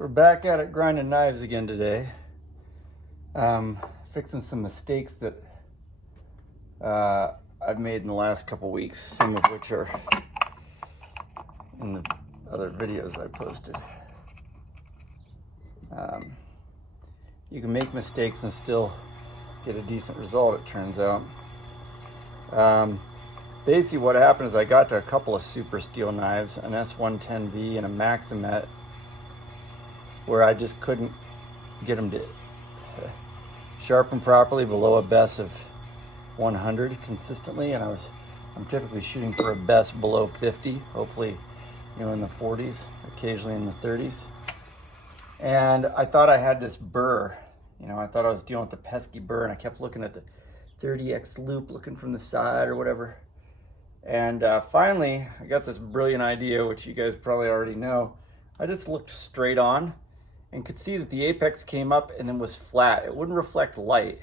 We're back at it grinding knives again today. Fixing some mistakes that I've made in the last couple weeks, some of which are in the other videos I posted. You can make mistakes and still get a decent result, it turns out. Basically what happened is I got to a couple of super steel knives, an S110V and a Maximet, where I just couldn't get them to sharpen properly below a BESS of 100 consistently, and I'm typically shooting for a BESS below 50, hopefully, in the 40s, occasionally in the 30s. And I thought I had this burr, I thought I was dealing with the pesky burr, and I kept looking at the 30X loop, looking from the side or whatever. And finally, I got this brilliant idea, which you guys probably already know. I just looked straight on and could see that the apex came up and then was flat. It wouldn't reflect light,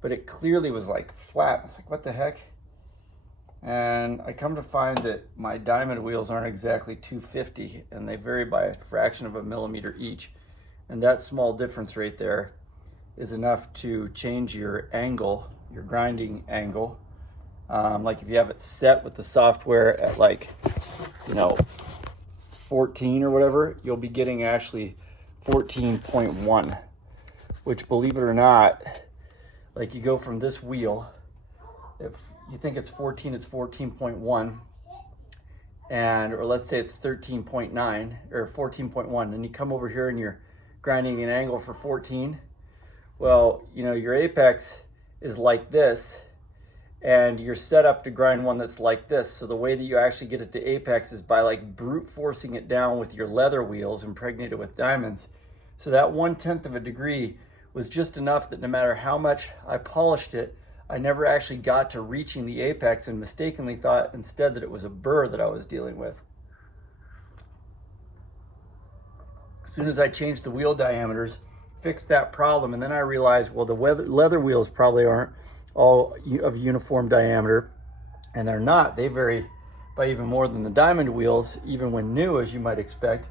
but it clearly was like flat. I was like, what the heck? And I come to find that my diamond wheels aren't exactly 250, and they vary by a fraction of a millimeter each. And that small difference right there is enough to change your angle, your grinding angle. Like if you have it set with the software at 14 or whatever, you'll be getting actually 14.1, which, believe it or not, like you go from this wheel, if you think it's 14, it's 14.1, or let's say it's 13.9 or 14.1, and you come over here and you're grinding an angle for 14. Well, your apex is like this, and you're set up to grind one that's like this. So the way that you actually get it to apex is by brute forcing it down with your leather wheels impregnated with diamonds. So that 1/10 of a degree was just enough that no matter how much I polished it, I never actually got to reaching the apex, and mistakenly thought instead that it was a burr that I was dealing with. As soon as I changed the wheel diameters, fixed that problem, and then I realized, well, the leather wheels probably aren't all of uniform diameter, and they're not. They vary by even more than the diamond wheels, even when new, as you might expect.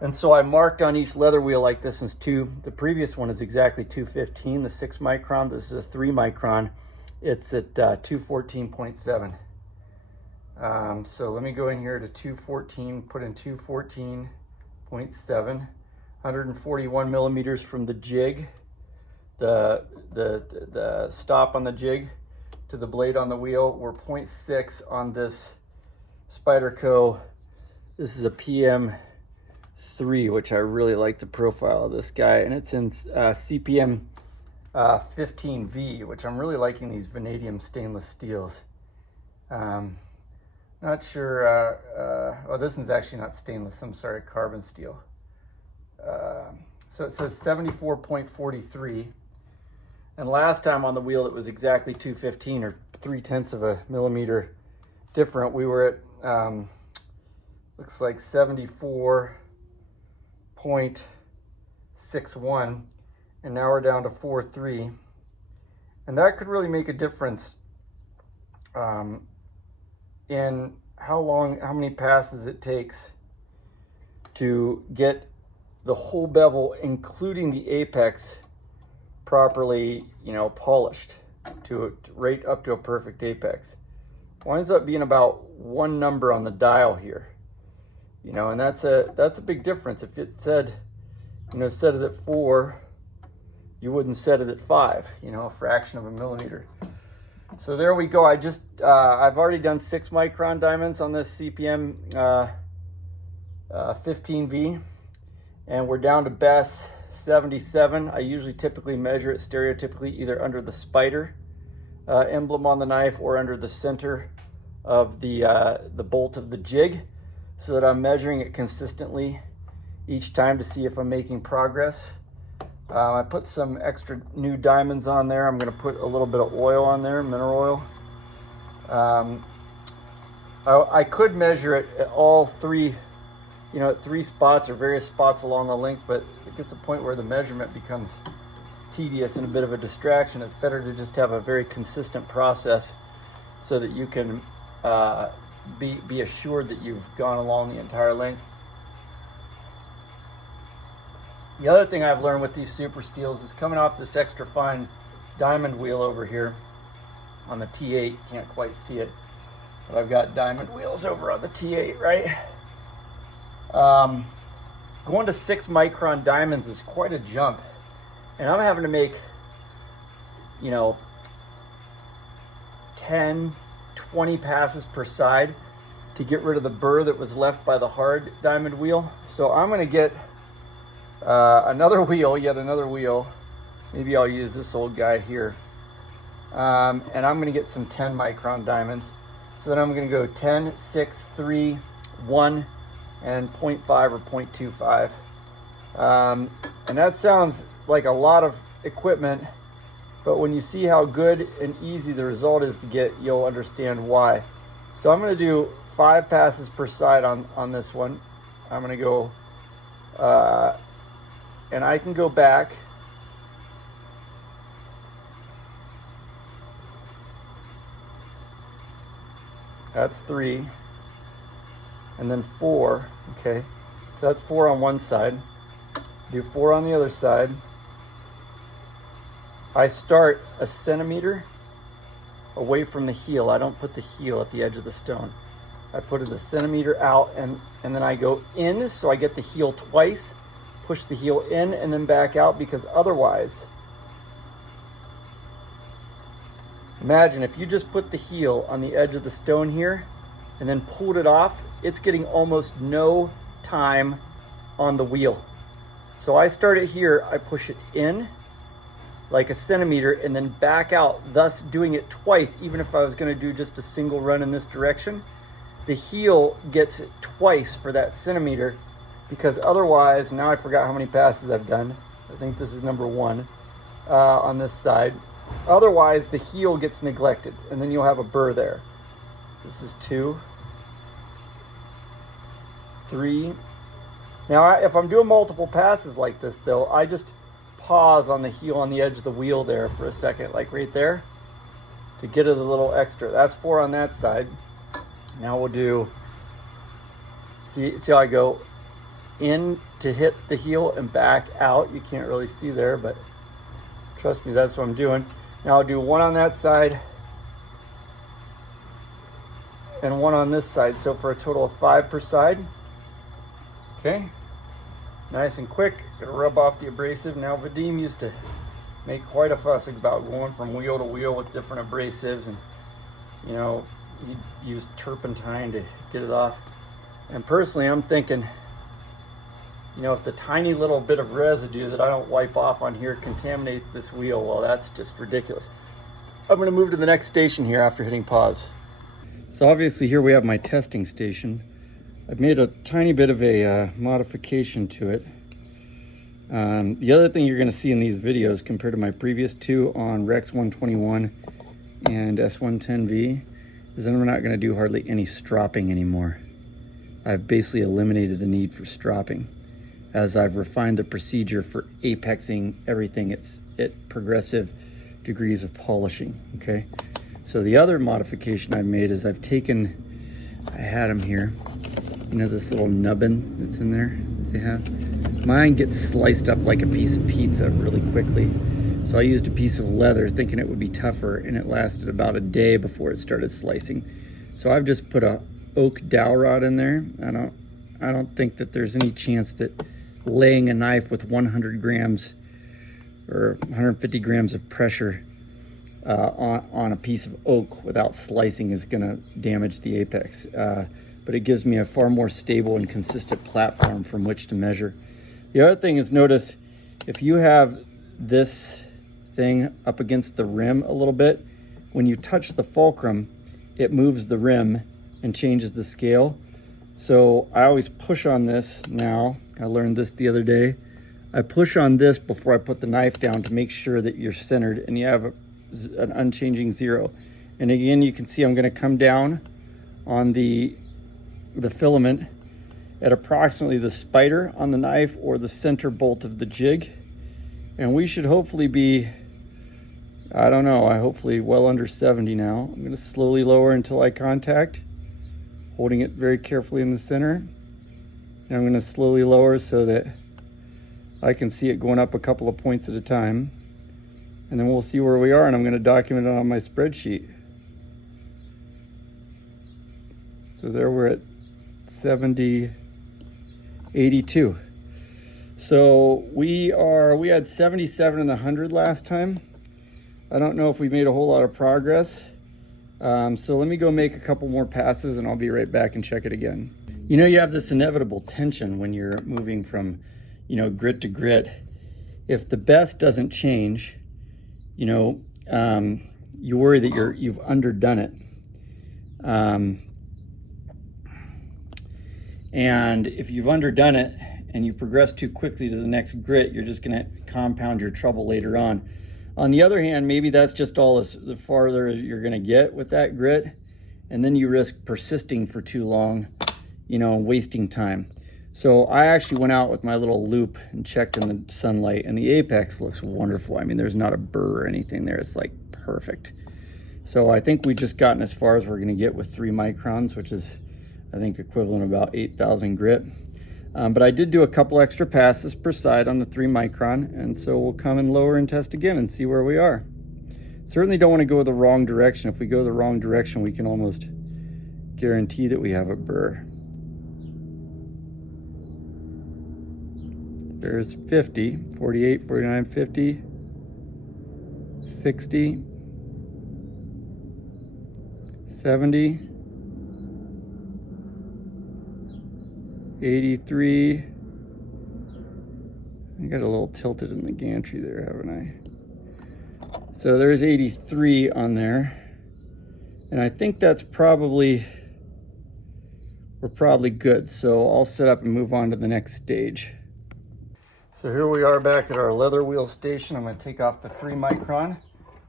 And so I marked on each leather wheel like this is 2. The previous one is exactly 215, the 6 micron. This is a 3 micron. It's at 214.7. So let me go in here to 214, put in 214.7, 141 millimeters from the jig, the stop on the jig to the blade on the wheel. We're 0.6 on this Spyderco. This is a PM3, which I really like the profile of this guy, and it's in CPM 15V, which I'm really liking these vanadium stainless steels. Not sure, oh, this one's actually not stainless, I'm sorry, carbon steel. So it says 74.43. And last time on the wheel, it was exactly 215, or 0.3 of a millimeter different. We were at, looks like 74.61, and now we're down to 4.3. And that could really make a difference in how many passes it takes to get the whole bevel, including the apex, properly, polished to right up to a perfect apex. Winds up being about one number on the dial here, and that's a big difference. If it said, set it at 4, you wouldn't set it at 5, a fraction of a millimeter. So there we go. I've already done 6 micron diamonds on this CPM 15V, and we're down to BESS 77. I usually typically measure it stereotypically either under the spider emblem on the knife or under the center of the bolt of the jig, so that I'm measuring it consistently each time to see if I'm making progress. I put some extra new diamonds on there. I'm going to put a little bit of oil on there, mineral oil. I could measure it at all 3, at 3 spots or various spots along the length, but it gets to a point where the measurement becomes tedious and a bit of a distraction. It's better to just have a very consistent process so that you can be assured that you've gone along the entire length. The other thing I've learned with these super steels is coming off this extra fine diamond wheel over here on the T8. Can't quite see it, but I've got diamond wheels over on the T8, right? Going to 6 micron diamonds is quite a jump, and I'm having to make, you know, 10, 20 passes per side to get rid of the burr that was left by the hard diamond wheel. So I'm going to get another wheel, yet another wheel. Maybe I'll use this old guy here. And I'm going to get some 10 micron diamonds. So then I'm going to go 10, 6, 3, 1, and 0.5 or 0.25. And that sounds like a lot of equipment, but when you see how good and easy the result is to get, you'll understand why. So I'm going to do 5 passes per side on this one. I'm going to go, and I can go back. That's 3, and then 4, okay. So that's 4 on one side. Do 4 on the other side. I start a centimeter away from the heel. I don't put the heel at the edge of the stone. I put it a centimeter out, and then I go in, so I get the heel twice, push the heel in and then back out, because otherwise, imagine if you just put the heel on the edge of the stone here and then pulled it off, it's getting almost no time on the wheel. So I start it here, I push it in like a centimeter and then back out, thus doing it twice. Even if I was going to do just a single run in this direction, the heel gets it twice for that centimeter, because otherwise, now I forgot how many passes I've done. I think this is number 1 on this side. Otherwise, the heel gets neglected, and then you'll have a burr there. This is 2, 3. Now, if I'm doing multiple passes like this, though, I just pause on the heel on the edge of the wheel there for a second, like right there, to get it a little extra. That's 4 on that side. Now we'll do, see how I go in to hit the heel and back out. You can't really see there, but trust me, that's what I'm doing. Now I'll do 1 on that side and 1 on this side. So for a total of 5 per side. Okay, nice and quick. Gonna rub off the abrasive. Now Vadim used to make quite a fuss about going from wheel to wheel with different abrasives, and you know, he'd use turpentine to get it off. And personally, I'm thinking, you know, if the tiny little bit of residue that I don't wipe off on here contaminates this wheel, well, that's just ridiculous. I'm going to move to the next station here after hitting pause. So obviously here we have my testing station. I've made a tiny bit of a modification to it. The other thing you're going to see in these videos compared to my previous 2 on Rex 121 and S110V is that I'm not going to do hardly any stropping anymore. I've basically eliminated the need for stropping, as I've refined the procedure for apexing everything at progressive degrees of polishing, okay? So the other modification I've made is I've taken, I had them here, you know, this little nubbin that's in there that they have? Mine gets sliced up like a piece of pizza really quickly. So I used a piece of leather thinking it would be tougher, and it lasted about a day before it started slicing. So I've just put a oak dowel rod in there. I don't think that there's any chance that laying a knife with 100 grams or 150 grams of pressure on a piece of oak without slicing is gonna damage the apex. But it gives me a far more stable and consistent platform from which to measure. The other thing is, notice if you have this thing up against the rim a little bit, when you touch the fulcrum, it moves the rim and changes the scale. So I always push on this now. I learned this the other day. I push on this before I put the knife down to make sure that you're centered and you have an unchanging 0. And again, you can see I'm gonna come down on the filament at approximately the spider on the knife or the center bolt of the jig. And we should hopefully be, I don't know, hopefully well under 70 now. I'm gonna slowly lower until I contact, holding it very carefully in the center. And I'm gonna slowly lower so that I can see it going up a couple of points at a time. And then we'll see where we are, and I'm going to document it on my spreadsheet. So there we're at 70, 82. So we had 77 in the 100 last time. I don't know if we made a whole lot of progress. So let me go make a couple more passes and I'll be right back and check it again. You know, you have this inevitable tension when you're moving from, you know, grit to grit. If the BESS doesn't change, you know, you worry that you've underdone it. And if you've underdone it and you progress too quickly to the next grit, you're just going to compound your trouble later on. On the other hand, maybe that's just all the farther you're going to get with that grit, and then you risk persisting for too long, you know, wasting time. So I actually went out with my little loop and checked in the sunlight, and the apex looks wonderful. I mean, there's not a burr or anything there. It's like perfect. So I think we just gotten as far as we're going to get with 3 microns, which is, I think, equivalent to about 8,000 grit. But I did do a couple extra passes per side on the 3 micron, and so we'll come and lower and test again and see where we are. Certainly don't want to go the wrong direction. If we go the wrong direction, we can almost guarantee that we have a burr. There's 50, 48, 49, 50, 60, 70, 83. I got a little tilted in the gantry there, haven't I? So there's 83 on there. And I think that's probably, we're probably good. So I'll set up and move on to the next stage. So here we are back at our leather wheel station. I'm going to take off the 3 micron,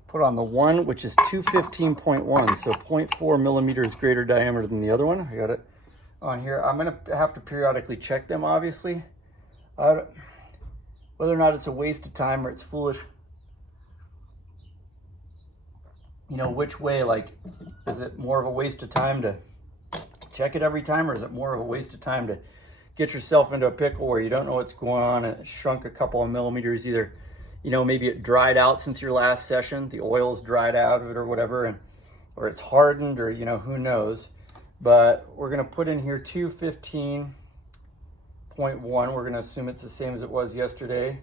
put on the 1, which is 215.1, so 0.4 millimeters greater diameter than the other one. I got it on here. I'm going to have to periodically check them, obviously. Whether or not it's a waste of time or it's foolish, you know, which way, like, is it more of a waste of time to check it every time, or is it more of a waste of time to get yourself into a pickle where you don't know what's going on and it shrunk a couple of millimeters? Either, you know, maybe it dried out since your last session, the oil's dried out of it or whatever, or it's hardened, or, you know, who knows. But we're going to put in here 215.1. We're going to assume it's the same as it was yesterday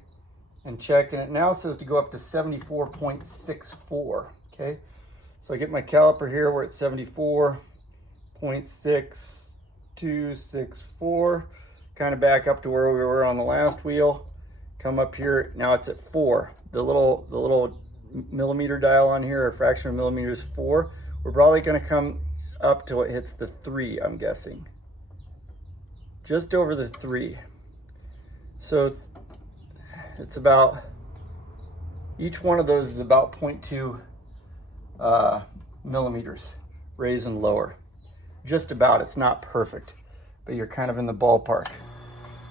and check. And it now says to go up to 74.64. Okay. So I get my caliper here. We're at 74.6264. Kind of back up to where we were on the last wheel. Come up here. Now it's at 4. The little millimeter dial on here, or fraction of a millimeter, is 4. We're probably going to come up till it hits the 3, I'm guessing. Just over the 3. So it's about, each one of those is about 0.2 millimeters, raise and lower. Just about. It's not perfect, but you're kind of in the ballpark.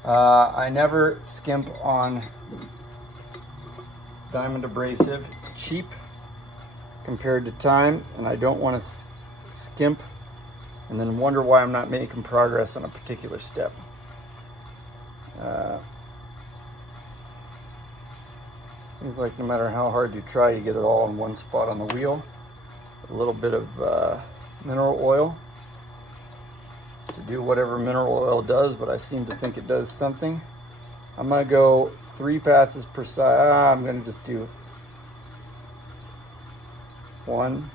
I never skimp on diamond abrasive. It's cheap compared to time, and I don't want to skimp and then wonder why I'm not making progress on a particular step. Seems like no matter how hard you try, you get it all in one spot on the wheel. A little bit of mineral oil to do whatever mineral oil does, but I seem to think it does something. I'm going to go 3 passes per side. I'm going to just do 1,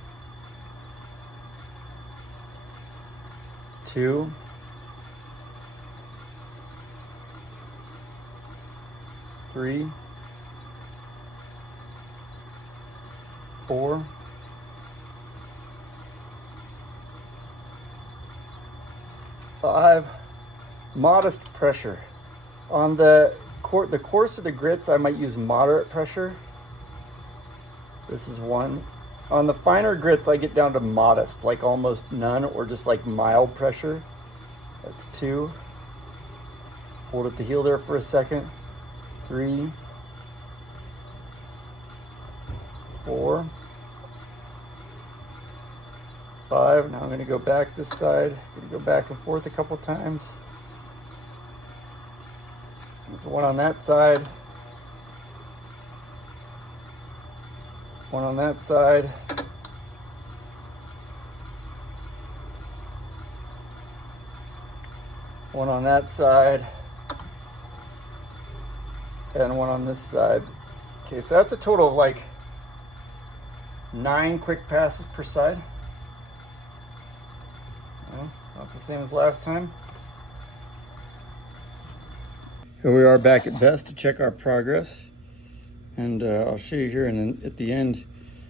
2, 3, 4, 5. Modest pressure. On the coarse of the grits, I might use moderate pressure. This is 1. On the finer grits, I get down to modest, like almost none, or just like mild pressure. That's 2. Hold at the heel there for a second. 3, 4, 5. Now I'm going to go back this side. I'm going to go back and forth a couple times. One on that side. One on that side. One on that side. And one on this side. Okay, so that's a total of like 9 quick passes per side. Well, not the same as last time. Here we are back at BESS to check our progress. And I'll show you here, and then at the end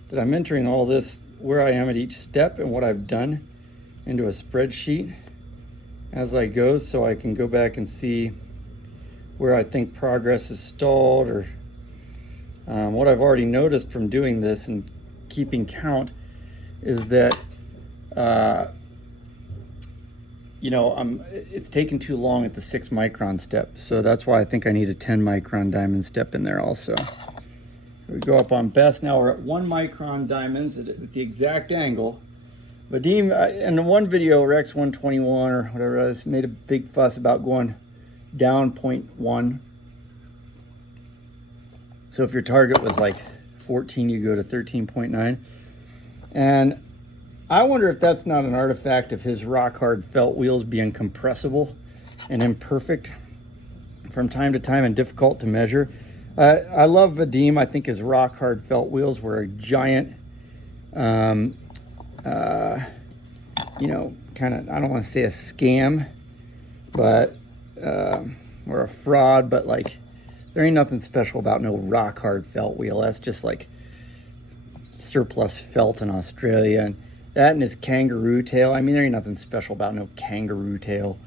that I'm entering all this, where I am at each step and what I've done into a spreadsheet as I go, so I can go back and see where I think progress is stalled, or what I've already noticed from doing this and keeping count is that you know, it's taken too long at the 6 micron step, so that's why I think I need a 10 micron diamond step in there also. We go up on BESS. Now we're at 1 micron diamonds at the exact angle. Vadim, in the one video, Rex 121 or whatever it was, made a big fuss about going down 0.1. So if your target was like 14, you go to 13.9. And I wonder if that's not an artifact of his rock hard felt wheels being compressible and imperfect from time to time and difficult to measure. I love Vadim. I think his rock hard felt wheels were a giant, you know, kind of, I don't want to say a scam, but, or a fraud, but like, there ain't nothing special about no rock hard felt wheel. That's just like surplus felt in Australia. And that and his kangaroo tail. I mean, there ain't nothing special about no kangaroo tail.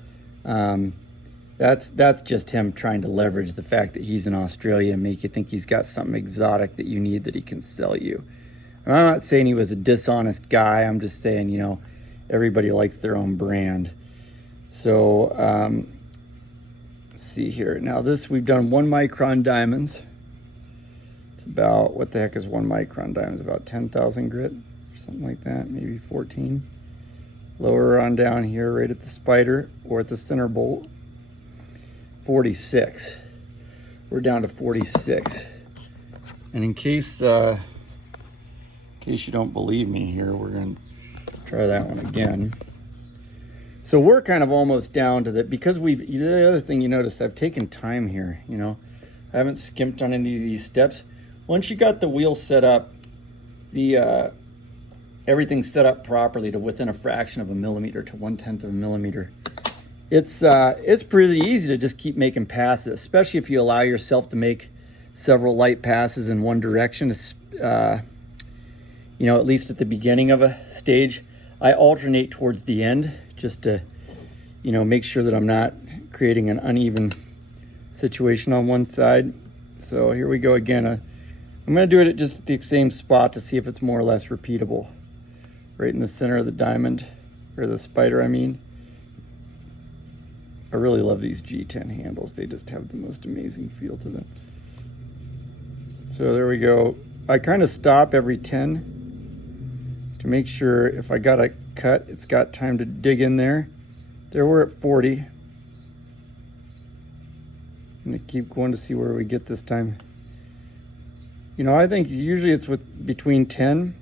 That's just him trying to leverage the fact that he's in Australia and make you think he's got something exotic that you need that he can sell you. And I'm not saying he was a dishonest guy. I'm just saying, you know, everybody likes their own brand. So, let's see here. Now this, we've done 1 micron diamonds. It's about, what the heck is 1 micron diamonds? About 10,000 grit or something like that, maybe 14. Lower on down here, right at the spider or at the center bolt. 46. We're down to 46. And in case you don't believe me here, we're going to try that one again. So we're kind of almost down to that, because the other thing you notice, I've taken time here, you know. I haven't skimped on any of these steps. Once you got the wheel set up, everything's set up properly to within a fraction of a millimeter to 1/10 of a millimeter. It's pretty easy to just keep making passes, especially if you allow yourself to make several light passes in one direction. You know, at least at the beginning of a stage. I alternate towards the end just to, you know, make sure that I'm not creating an uneven situation on one side. So here we go again. I'm going to do it at just the same spot to see if it's more or less repeatable. Right in the center of the diamond, or the spider, I mean. I really love these G10 handles. They just have the most amazing feel to them. So there we go. I kind of stop every 10 to make sure if I got a cut, it's got time to dig in there. There we're at 40. I'm gonna keep going to see where we get this time. You know, I think usually it's between 10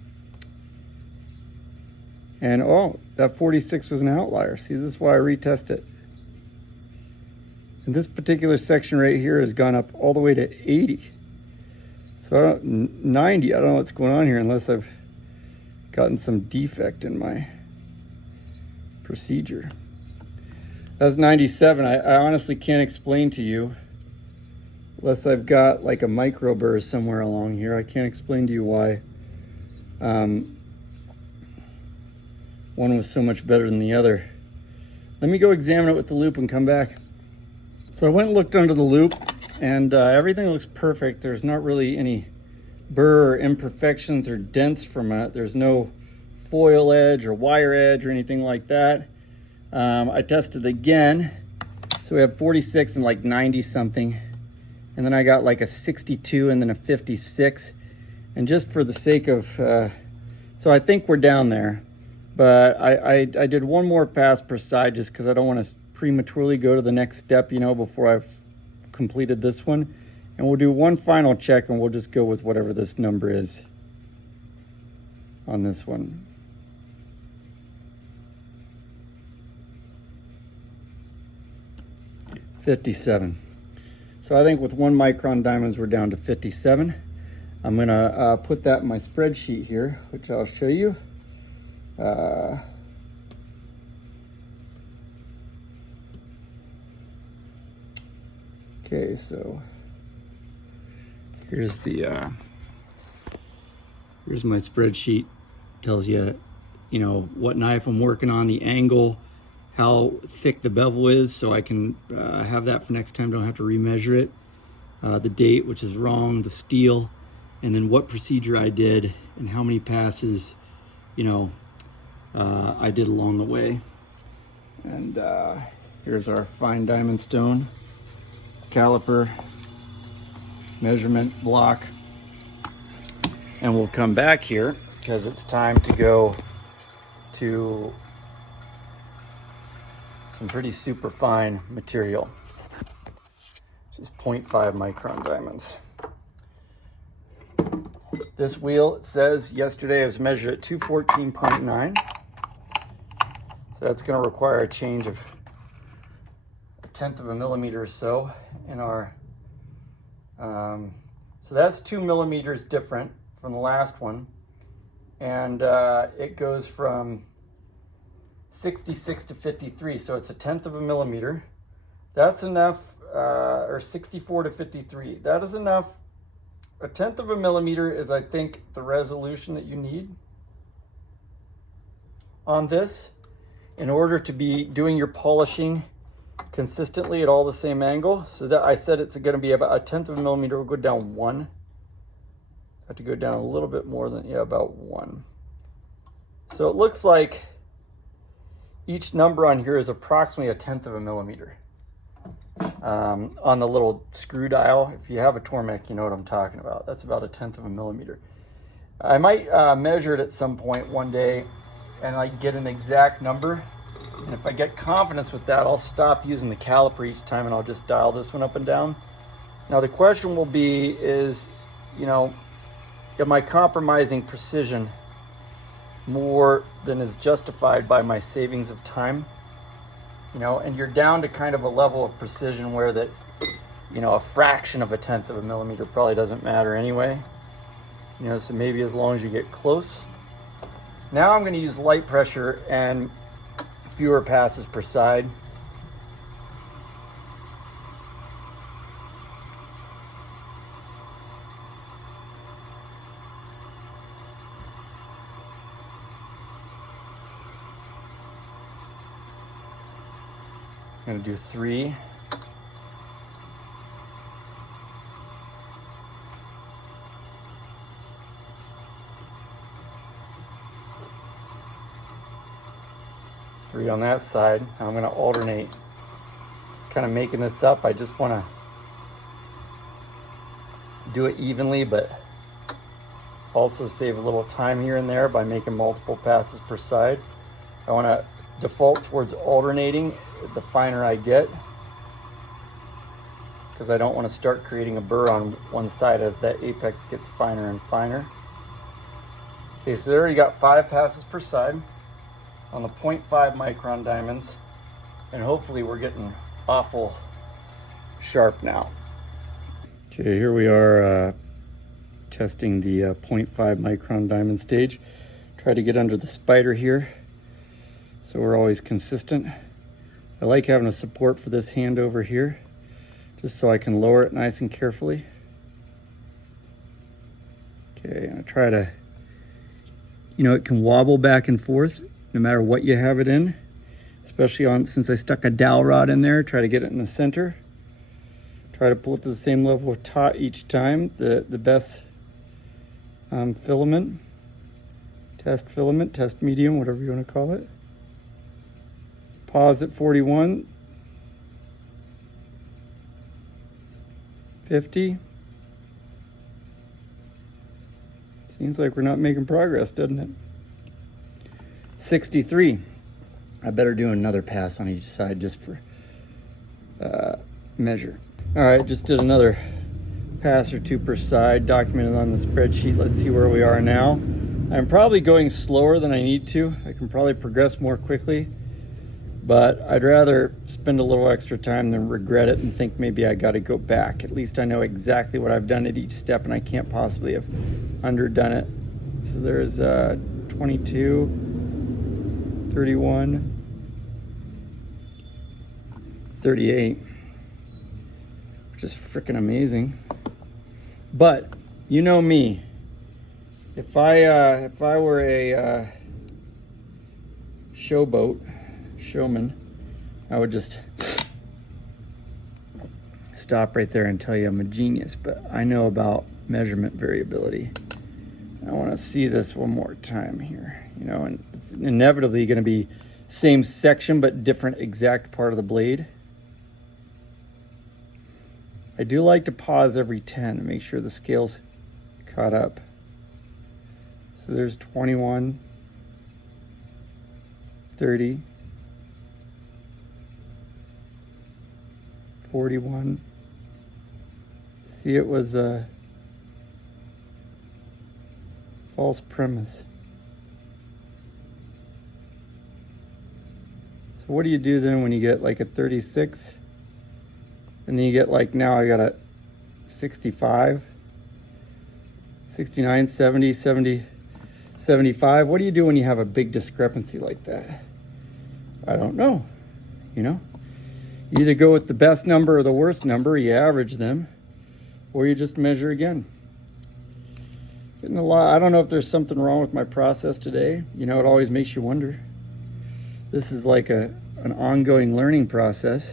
and, oh, that 46 was an outlier. See, this is why I retest it. And this particular section right here has gone up all the way to 80. So 90, I don't know what's going on here unless I've gotten some defect in my procedure. That's 97. I honestly can't explain to you, unless I've got like a microburst somewhere along here. I can't explain to you why one was so much better than the other. Let me go examine it with the loop and come back. So I went and looked under the loop, and everything looks perfect. There's not really any burr or imperfections or dents from it. There's no foil edge or wire edge or anything like that. I tested again. So we have 46 and like 90 something. And then I got like a 62 and then a 56. And just for the sake of, so I think we're down there. But I did one more pass per side just because I don't want to prematurely go to the next step, you know, before I've completed this one. And we'll do one final check and we'll just go with whatever this number is on this one. $57. So I think with 1 micron diamonds, we're down to 57. I'm gonna put that in my spreadsheet here, which I'll show you. Okay, so here's the here's my spreadsheet. Tells you, you know, what knife I'm working on, the angle, how thick the bevel is, so I can have that for next time, don't have to remeasure it. The date, which is wrong, the steel, and then what procedure I did and how many passes, you know, I did along the way. And here's our fine diamond stone caliper measurement block. And we'll come back here because it's time to go to some pretty super fine material. This is 0.5 micron diamonds. This wheel, it says yesterday it was measured at 214.9. So that's going to require a change of 1/10 of a millimeter or so in our, so that's 2 millimeters different from the last one. And it goes from 66 to 53, so it's 1/10 of a millimeter. That's enough, or 64 to 53. That is enough. 1/10 of a millimeter is, I think, the resolution that you need on this in order to be doing your polishing consistently at all the same angle. So that I said it's going to be about 1/10 of a millimeter. We'll go down 1. I have to go down a little bit more than, yeah, about 1. So it looks like each number on here is approximately 1/10 of a millimeter. On the little screw dial, if you have a TORMEK, you know what I'm talking about. That's about 1/10 of a millimeter. I might measure it at some point one day and I get an exact number. And if I get confidence with that, I'll stop using the caliper each time and I'll just dial this one up and down. Now the question will be is, you know, am I compromising precision more than is justified by my savings of time? You know, and you're down to kind of a level of precision where that, you know, a fraction of 1/10 of a millimeter probably doesn't matter anyway. You know, so maybe as long as you get close. Now I'm going to use light pressure and fewer passes per side. I'm going to do 3. On that side. I'm going to alternate. Just kind of making this up. I just want to do it evenly, but also save a little time here and there by making multiple passes per side. I want to default towards alternating the finer I get, because I don't want to start creating a burr on one side as that apex gets finer and finer. Okay, so there you got 5 passes per side on the 0.5 micron diamonds, and hopefully we're getting awful sharp now. Okay, here we are testing the 0.5 micron diamond stage. Try to get under the spider here so we're always consistent. I like having a support for this hand over here just so I can lower it nice and carefully. Okay, I'm gonna try to, you know, it can wobble back and forth no matter what you have it in, especially on, since I stuck a dowel rod in there, try to get it in the center. Try to pull it to the same level of taut each time. The BESS filament, test medium, whatever you want to call it. Pause at 41, 50. Seems like we're not making progress, doesn't it? 63. I better do another pass on each side just for measure. All right, just did another pass or two per side, documented on the spreadsheet. Let's see where we are now. I'm probably going slower than I need to. I can probably progress more quickly, but I'd rather spend a little extra time than regret it and think maybe I got to go back. At least I know exactly what I've done at each step, and I can't possibly have underdone it. So there's 22, 31, 38, which is freaking amazing. But you know me, if I were a showman, I would just stop right there and tell you I'm a genius. But I know about measurement variability. I want to see this one more time here, you know, and it's inevitably going to be same section but different exact part of the blade. I do like to pause every 10 to make sure the scale's caught up. So there's 21, 30, 41. See, it was a false premise. So what do you do then when you get like a 36? And then you get like, now I got a 65, 69, 70, 70, 75. What do you do when you have a big discrepancy like that? I don't know, you know? You either go with the best number or the worst number, you average them, or you just measure again. Getting a lot, I don't know if there's something wrong with my process today. You know, it always makes you wonder. This is like an ongoing learning process.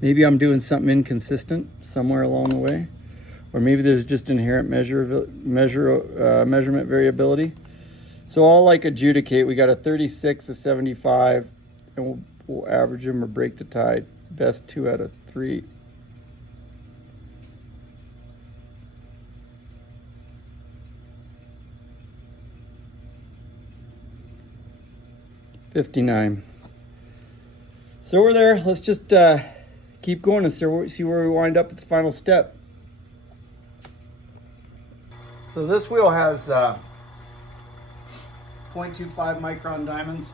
Maybe I'm doing something inconsistent somewhere along the way, or maybe there's just inherent measurement variability. So I'll like adjudicate. We got a 36, a 75, and we'll average them or break the tie. Best 2 out of 3. $59. So we're there. Let's just keep going and see where we wind up at the final step. So this wheel has 0.25 micron diamonds,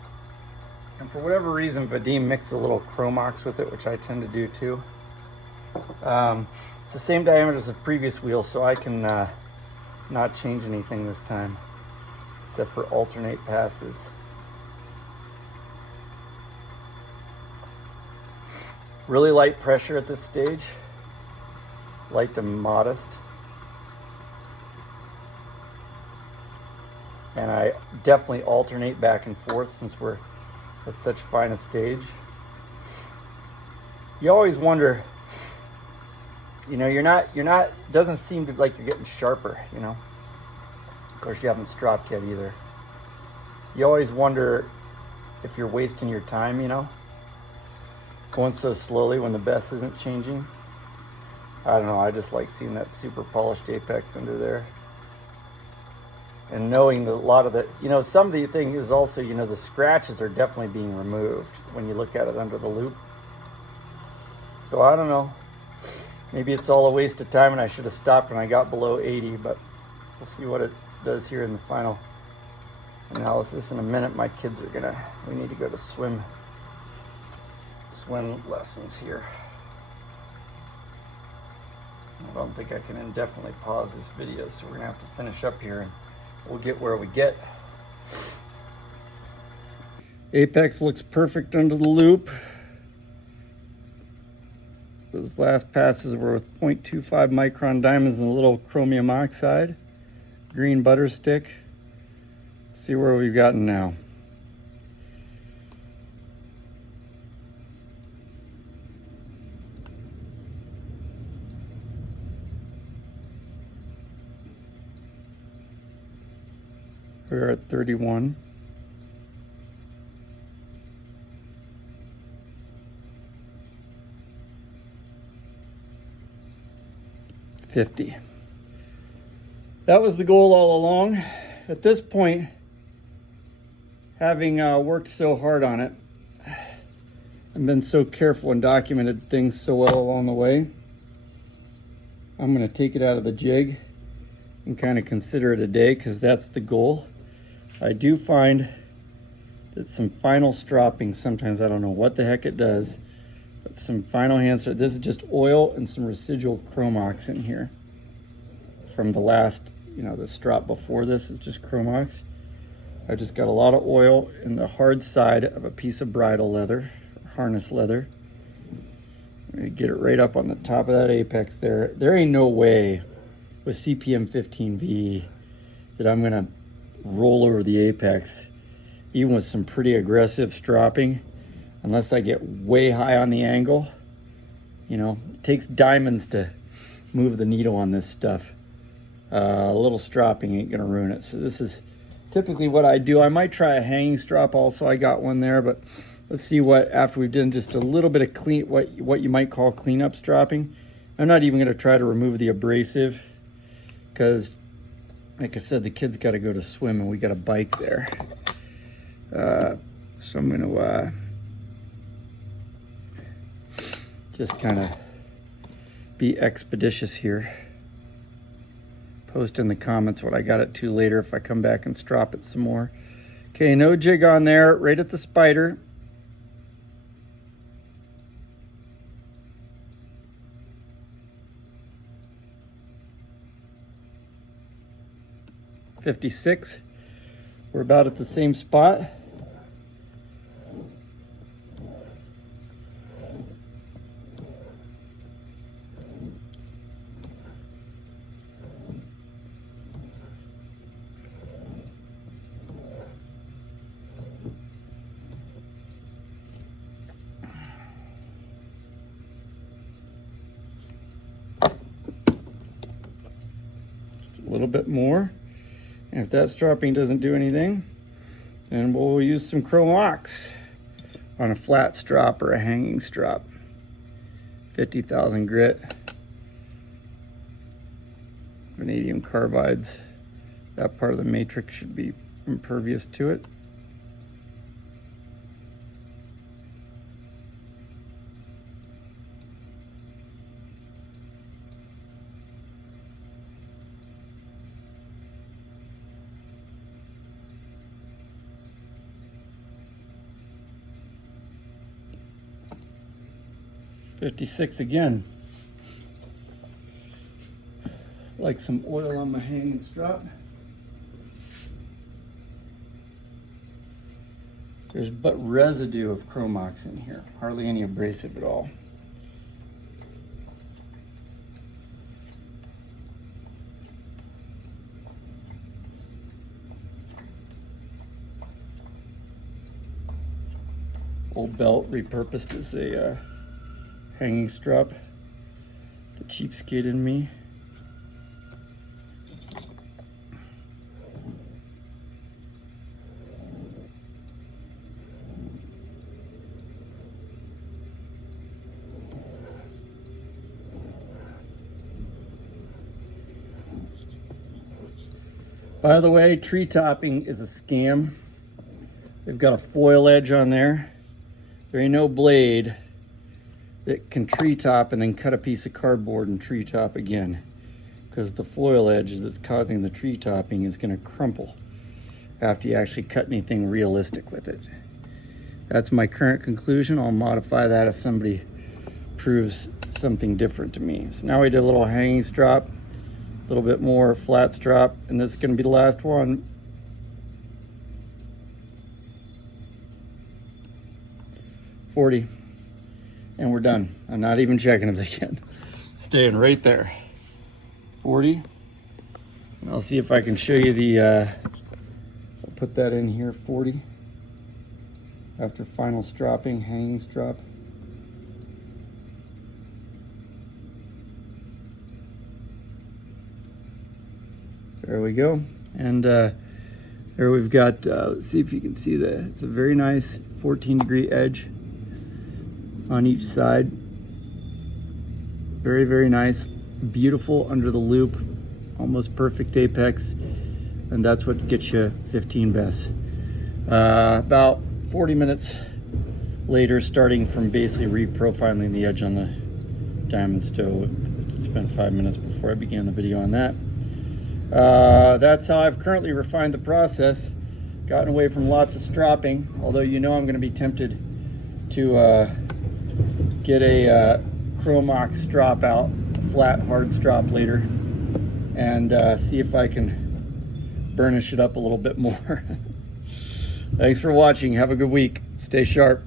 and for whatever reason Vadim mixed a little Chromox with it, which I tend to do too. It's the same diameter as the previous wheel, so I can not change anything this time except for alternate passes. Really light pressure at this stage, light to modest. And I definitely alternate back and forth since we're at such fine a stage. You always wonder, you know, doesn't seem to like you're getting sharper, you know. Of course you haven't stropped yet either. You always wonder if you're wasting your time, you know, going so slowly when the BESS isn't changing. I don't know, I just like seeing that super polished apex under there. And knowing that a lot of the, you know, some of the thing is also, you know, the scratches are definitely being removed when you look at it under the loop. So I don't know, maybe it's all a waste of time and I should have stopped when I got below 80, but we'll see what it does here in the final analysis. In a minute, my kids are we need to go to swim lessons here. I don't think I can indefinitely pause this video, so we're gonna have to finish up here and we'll get where we get. Apex looks perfect under the loop. Those last passes were with 0.25 micron diamonds and a little chromium oxide, green butter stick. See where we've gotten now. We're at 31. $50. That was the goal all along. At this point, having worked so hard on it and been so careful and documented things so well along the way, I'm going to take it out of the jig and kind of consider it a day, because that's the goal. I do find that some final stropping, sometimes I don't know what the heck it does, but some final hand strop, this is just oil and some residual Chromox in here from the last, you know, the strop before this is just Chromox. I just got a lot of oil in the hard side of a piece of bridle leather, harness leather. I'm gonna get it right up on the top of that apex there. There ain't no way with CPM 15V that I'm gonna roll over the apex, even with some pretty aggressive stropping, unless I get way high on the angle. You know, it takes diamonds to move the needle on this stuff. A little stropping ain't gonna ruin it. So this is typically what I do. I might try a hanging strop also. I got one there, but let's see what, after we've done just a little bit of clean, what you might call cleanup stropping. I'm not even gonna try to remove the abrasive, because like I said, the kids gotta go to swim and we got a bike there. So I'm gonna just kind of be expeditious here. Post in the comments what I got it to later if I come back and strop it some more. Okay, no jig on there, right at the spider. .56. We're about at the same spot. Just a little bit more. And if that stropping doesn't do anything, then we'll use some Chromox on a flat strop or a hanging strop. 50,000 grit. Vanadium carbides. That part of the matrix should be impervious to it. .56 again. Like some oil on my hanging strap. There's but residue of Chromox in here, hardly any abrasive at all. Old belt repurposed as a hanging strap. The cheapskate in me. By the way, tree topping is a scam. They've got a foil edge on there. There ain't no blade that can tree top and then cut a piece of cardboard and tree top again, because the foil edge that's causing the tree topping is going to crumple after you actually cut anything realistic with it. That's my current conclusion. I'll modify that if somebody proves something different to me. So now we did a little hanging strap, a little bit more flat strap, and this is going to be the last one. .40. And we're done. I'm not even checking it again. Staying right there. 40. And I'll see if I can show you the, I'll put that in here, 40. After final stropping, hanging strap. There we go. And there we've got, let's see if you can see that. It's a very nice 14-degree edge on each side. Very, very nice. Beautiful under the loop. Almost perfect apex. And that's what gets you 15 BESS. About 40 minutes later, starting from basically reprofiling the edge on the diamond stove Spent 5 minutes before I began the video on that. That's how I've currently refined the process. Gotten away from lots of stropping, although you know I'm going to be tempted to get a Chromox strop out, a flat hard strop later, and see if I can burnish it up a little bit more. Thanks for watching. Have a good week. Stay sharp.